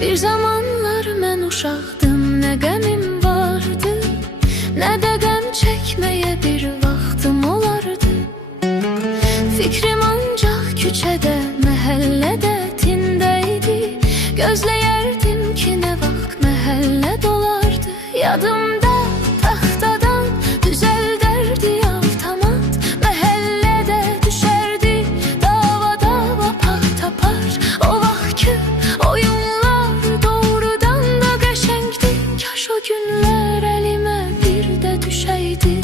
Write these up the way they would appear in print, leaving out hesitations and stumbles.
Bir zamanlar mən uşaqdım, nə qəmim vardı, nə də qəm çəkməyə bir vaxtım olardı. Fikrim ancaq küçədə, məhəllədə, tində idi. Gözləyərdim ki, nə vaxt məhəllə dolardı. Yadımda taxtadan düzəldərdi avtomat, məhəllədə düşərdi dava dava par-tapar. O vaxtki oyunlar doğrudan da qəşəngdi. Kaş o günlər əlimə bir də düşəydi.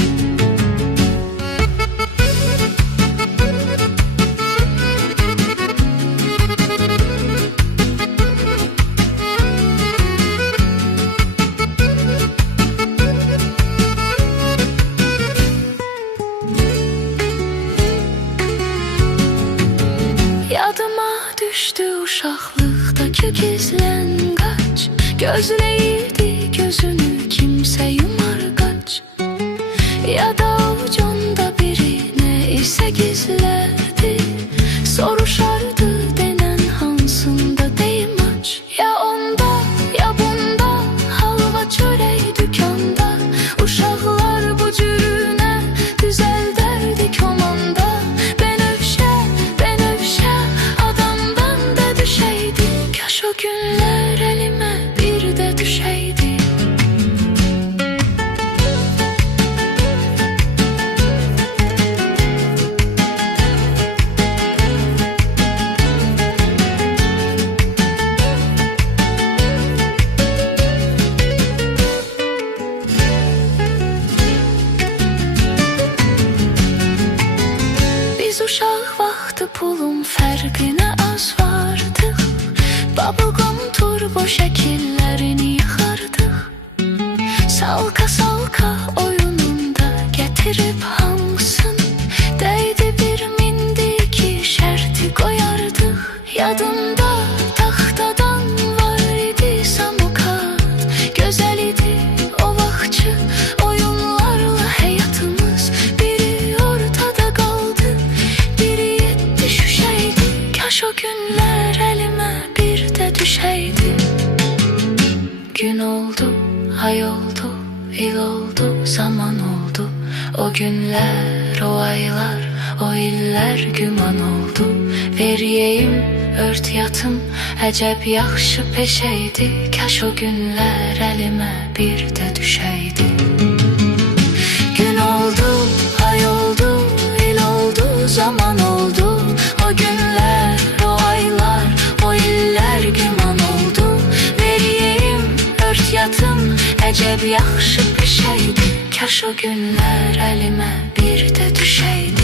Yadıma düşdü uşaqlıqdakı gizlənqaç, gözləyirdi gözünü kimsə yumar qaç. Ya da ucunda biri nə isə gizlərdi, soruşardı denən hansında deyim aç. Ya onda, ya bunda, halva çörək dükanda, uşaqlar bu cürünə düzəldərdi komanda. Kaş o günlər əlimə bir də düşəydi. Biz uşaq vaxtı pulun fərqinə az vardıq, babılğam turbo şəkillərini yıxardıq. Salka salka oyununda gətirib hamısını, dəydi bir mindi ki şərti qoyardıq. Yadımda taxtadan var idi samokat, gözəl idi o vaxtçı oyunlarla həyatımız. Biri ortada qaldı, biri yetdi şüşəydi. Kaş o günlər əlimə bir də düşəydi. Gün oldu, ay oldu, il oldu, zaman oldu. O günlər, o aylar, o illər güman oldu. Veriyeyim, ört yatım, əcəb yaxşı peşəydi. Kaş o günlər əlimə bir də düşəydi. Gün oldu, ay oldu, il oldu, zaman oldu. O günlər, o aylar, o illər güman oldu. Veriyeyim, ört yatım, əcəb yaxşı peşəydi. Kaş o günlər əlimə bir də düşəydi.